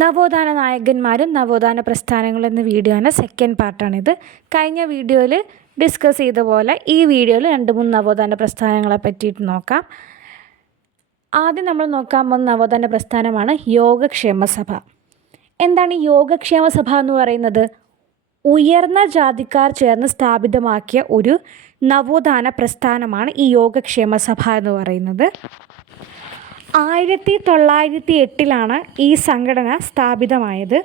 നവോത്ഥാന നായകന്മാരും നവോത്ഥാന പ്രസ്ഥാനങ്ങളും എന്ന വീഡിയോയുടെ സെക്കൻഡ് പാർട്ടാണിത് കഴിഞ്ഞ വീഡിയോയിൽ ഡിസ്കസ് ചെയ്ത പോലെ ഈ വീഡിയോയിൽ രണ്ട് മൂന്ന് നവോത്ഥാന പ്രസ്ഥാനങ്ങളെ പറ്റിയിട്ട് നോക്കാം. ആദ്യം നമ്മൾ നോക്കാൻ പോകുന്ന നവോത്ഥാന പ്രസ്ഥാനമാണ് യോഗക്ഷേമ സഭ. എന്താണ് ഈ യോഗക്ഷേമ സഭ എന്ന് പറയുന്നത്? ഉയർന്ന ജാതിക്കാർ ചേർന്ന് സ്ഥാപിതമാക്കിയ ഒരു നവോത്ഥാന പ്രസ്ഥാനമാണ് ഈ യോഗക്ഷേമ സഭ എന്ന് പറയുന്നത്. ആയിരത്തി തൊള്ളായിരത്തി എട്ടിലാണ് ഈ സംഘടന സ്ഥാപിതമായത്.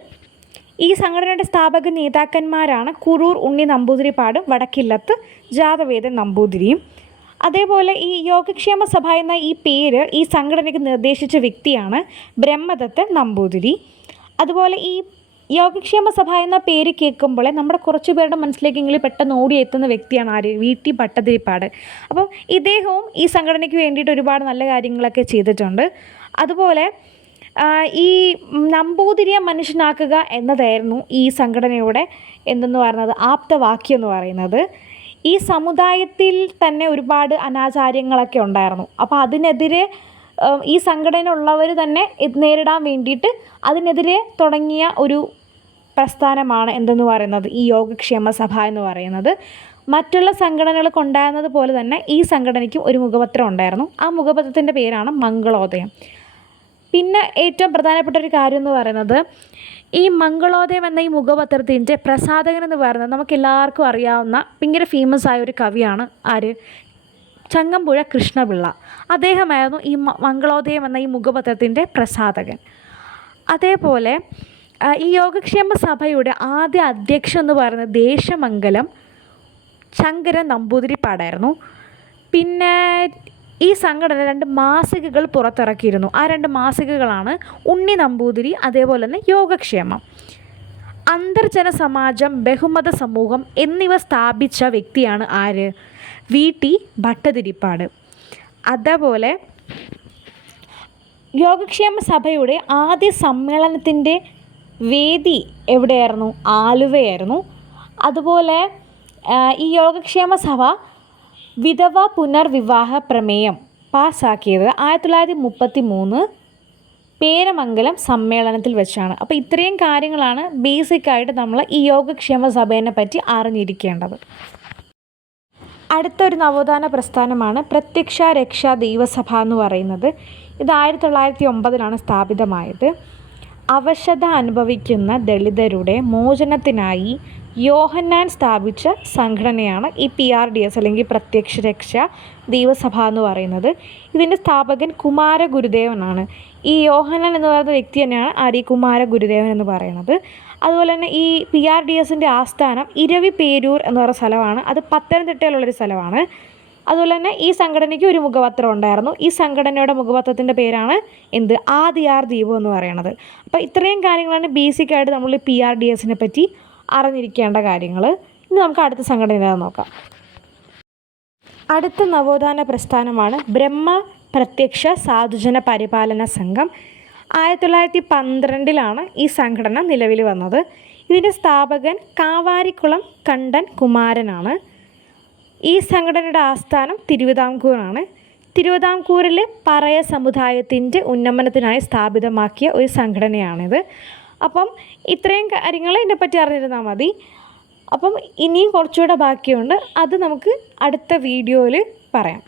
ഈ സംഘടനയുടെ സ്ഥാപക നേതാക്കന്മാരാണ് കുറൂർ ഉണ്ണി നമ്പൂതിരിപ്പാടും വടക്കില്ലത്ത് ജാതവേദൻ നമ്പൂതിരിയും അതേപോലെ ഈ യോഗക്ഷേമ സഭ എന്ന ഈ പേര് ഈ സംഘടനയ്ക്ക് നിർദ്ദേശിച്ച വ്യക്തിയാണ് ബ്രഹ്മദത്തൻ നമ്പൂതിരി. അതുപോലെ ഈ യോഗക്ഷേമ സഭ എന്ന പേര് കേൾക്കുമ്പോൾ നമ്മുടെ കുറച്ച് പേരുടെ മനസ്സിലേക്കെങ്കിലും പെട്ടെന്ന് ഓടിയെത്തുന്ന വ്യക്തിയാണ് ആര്? വി ടി ഭട്ടതിരിപ്പാട് അപ്പം ഇദ്ദേഹവും ഈ സംഘടനയ്ക്ക് വേണ്ടിയിട്ട് ഒരുപാട് നല്ല കാര്യങ്ങളൊക്കെ ചെയ്തിട്ടുണ്ട്. അതുപോലെ ഈ നമ്പൂതിരിയെ മനുഷ്യനാക്കുക എന്നതായിരുന്നു ഈ സംഘടനയുടെ എന്തെന്ന് പറയുന്നത് ആപ്തവാക്യം എന്ന് പറയുന്നത്. ഈ സമുദായത്തിൽ തന്നെ ഒരുപാട് അനാചാര്യങ്ങളൊക്കെ ഉണ്ടായിരുന്നു. അപ്പോൾ അതിനെതിരെ ഈ സംഘടന ഉള്ളവർ തന്നെ നേരിടാൻ വേണ്ടിയിട്ട് അതിനെതിരെ തുടങ്ങിയ ഒരു പ്രസ്ഥാനമാണ് എന്തെന്ന് പറയുന്നത്? ഈ യോഗക്ഷേമ സഭ എന്ന് പറയുന്നത്. മറ്റുള്ള സംഘടനകൾക്ക് ഉണ്ടായിരുന്നത് പോലെ തന്നെ ഈ സംഘടനയ്ക്കും ഒരു മുഖപത്രം ഉണ്ടായിരുന്നു. ആ മുഖപത്രത്തിന്റെ പേരാണ് മംഗളോദയം. പിന്നെ ഏറ്റവും പ്രധാനപ്പെട്ട ഒരു കാര്യം എന്ന് പറയുന്നത് ഈ മംഗളോദയം എന്ന ഈ മുഖപത്രത്തിന്റെ പ്രസാധകൻ എന്ന് പറയുന്നത് നമുക്ക് എല്ലാവർക്കും അറിയാവുന്ന ഭയങ്കര ഫേമസ് ആയ ഒരു കവിയാണ് ആര്? ചങ്ങമ്പുഴ കൃഷ്ണപിള്ള. അദ്ദേഹമായിരുന്നു ഈ മംഗളോദയം എന്ന ഈ മുഖപത്രത്തിന്റെ പ്രസാധകൻ. അതേപോലെ ഈ യോഗക്ഷേമ സഭയുടെ ആദ്യ അധ്യക്ഷൻ എന്ന് പറയുന്നത് ദേശമംഗലം ശങ്കരൻ നമ്പൂതിരിപ്പാടായിരുന്നു പിന്നെ ഈ സംഘടന രണ്ട് മാസികകൾ പുറത്തിറക്കിയിരുന്നു. ആ രണ്ട് മാസികകളാണ് ഉണ്ണി നമ്പൂതിരി അതേപോലെ തന്നെ യോഗക്ഷേമം. അന്തർജന സമാജം ബഹുമത സമൂഹം എന്നിവ സ്ഥാപിച്ച വ്യക്തിയാണ് ആര്? വി. ടി. ഭട്ടതിരിപ്പാട്. അതേപോലെ യോഗക്ഷേമ സഭയുടെ ആദ്യ സമ്മേളനത്തിന്റെ വേദി എവിടെയായിരുന്നു? ആലുവയായിരുന്നു. അതുപോലെ ഈ യോഗക്ഷേമ സഭ വിധവ പുനർവിവാഹ പ്രമേയം പാസ്സാക്കിയത് ആയിരത്തി തൊള്ളായിരത്തി മുപ്പത്തി മൂന്ന് പേരമംഗലം സമ്മേളനത്തിൽ വെച്ചാണ്. അപ്പോൾ ഇത്രയും കാര്യങ്ങളാണ് ബേസിക്കായിട്ട് നമ്മൾ ഈ യോഗക്ഷേമ സഭേനെ പറ്റി അറിഞ്ഞിരിക്കേണ്ടത്. അടുത്തൊരു നവോത്ഥാന പ്രസ്ഥാനമാണ് പ്രത്യക്ഷ രക്ഷാ ദൈവസഭ എന്ന് പറയുന്നത്. ഇത് ആയിരത്തി തൊള്ളായിരത്തി ഒമ്പതിലാണ് സ്ഥാപിതമായത്. അവശത അനുഭവിക്കുന്ന ദളിതരുടെ മോചനത്തിനായി യോഹന്നാൻ സ്ഥാപിച്ച സംഘടനയാണ് ഈ പി ആർ ഡി എസ് അല്ലെങ്കിൽ പ്രത്യക്ഷ രക്ഷ ദൈവസഭ എന്ന് പറയുന്നത്. ഇതിന്റെ സ്ഥാപകൻ കുമാര ഗുരുദേവനാണ് ഈ യോഹന്നാൻ എന്ന് പറയുന്ന വ്യക്തി തന്നെയാണ് ആര്യ കുമാര ഗുരുദേവൻ എന്ന് പറയുന്നത്. അതുപോലെ തന്നെ ഈ പി ആർ ഡി എസിന്റെ ആസ്ഥാനം ഇരവി പേരൂർ എന്ന് പറയുന്ന സ്ഥലമാണ്. അത് പത്തനംതിട്ടയിലുള്ളൊരു സ്ഥലമാണ്. അതുപോലെ തന്നെ ഈ സംഘടനയ്ക്ക് ഒരു മുഖപത്രം ഉണ്ടായിരുന്നു. ഈ സംഘടനയുടെ മുഖപത്രത്തിന്റെ പേരാണ് എന്ത്? ആദിയാർ ദ്വീപ് എന്ന് പറയുന്നത്. അപ്പോൾ ഇത്രയും കാര്യങ്ങളാണ് ബേസിക്കായിട്ട് നമ്മൾ പി ആർ ഡി എസിനെ പറ്റി അറിഞ്ഞിരിക്കേണ്ട കാര്യങ്ങൾ ഇനി നമുക്ക് അടുത്ത സംഘടന നോക്കാം. അടുത്ത നവോത്ഥാന പ്രസ്ഥാനമാണ് ബ്രഹ്മ പ്രത്യക്ഷ സാധുജന പരിപാലന സംഘം. ആയിരത്തി തൊള്ളായിരത്തി പന്ത്രണ്ടിലാണ് ഈ സംഘടന നിലവിൽ വന്നത്. ഇതിന്റെ സ്ഥാപകൻ കാവാരിക്കുളം കണ്ടൻ കുമാരനാണ്. ഈ സംഘടനയുടെ ആസ്ഥാനം തിരുവിതാംകൂറാണ്. തിരുവിതാംകൂറിൽ പറയ സമുദായത്തിന്റെ ഉന്നമനത്തിനായി സ്ഥാപിതമാക്കിയ ഒരു സംഘടനയാണിത്. അപ്പം ഇത്രയും കാര്യങ്ങൾ ഇതിനെപ്പറ്റി അറിഞ്ഞിരുന്നാൽ മതി. അപ്പം ഇനിയും കുറച്ചുകൂടെ ബാക്കിയുണ്ട്. അത് നമുക്ക് അടുത്ത വീഡിയോയിൽ പറയാം.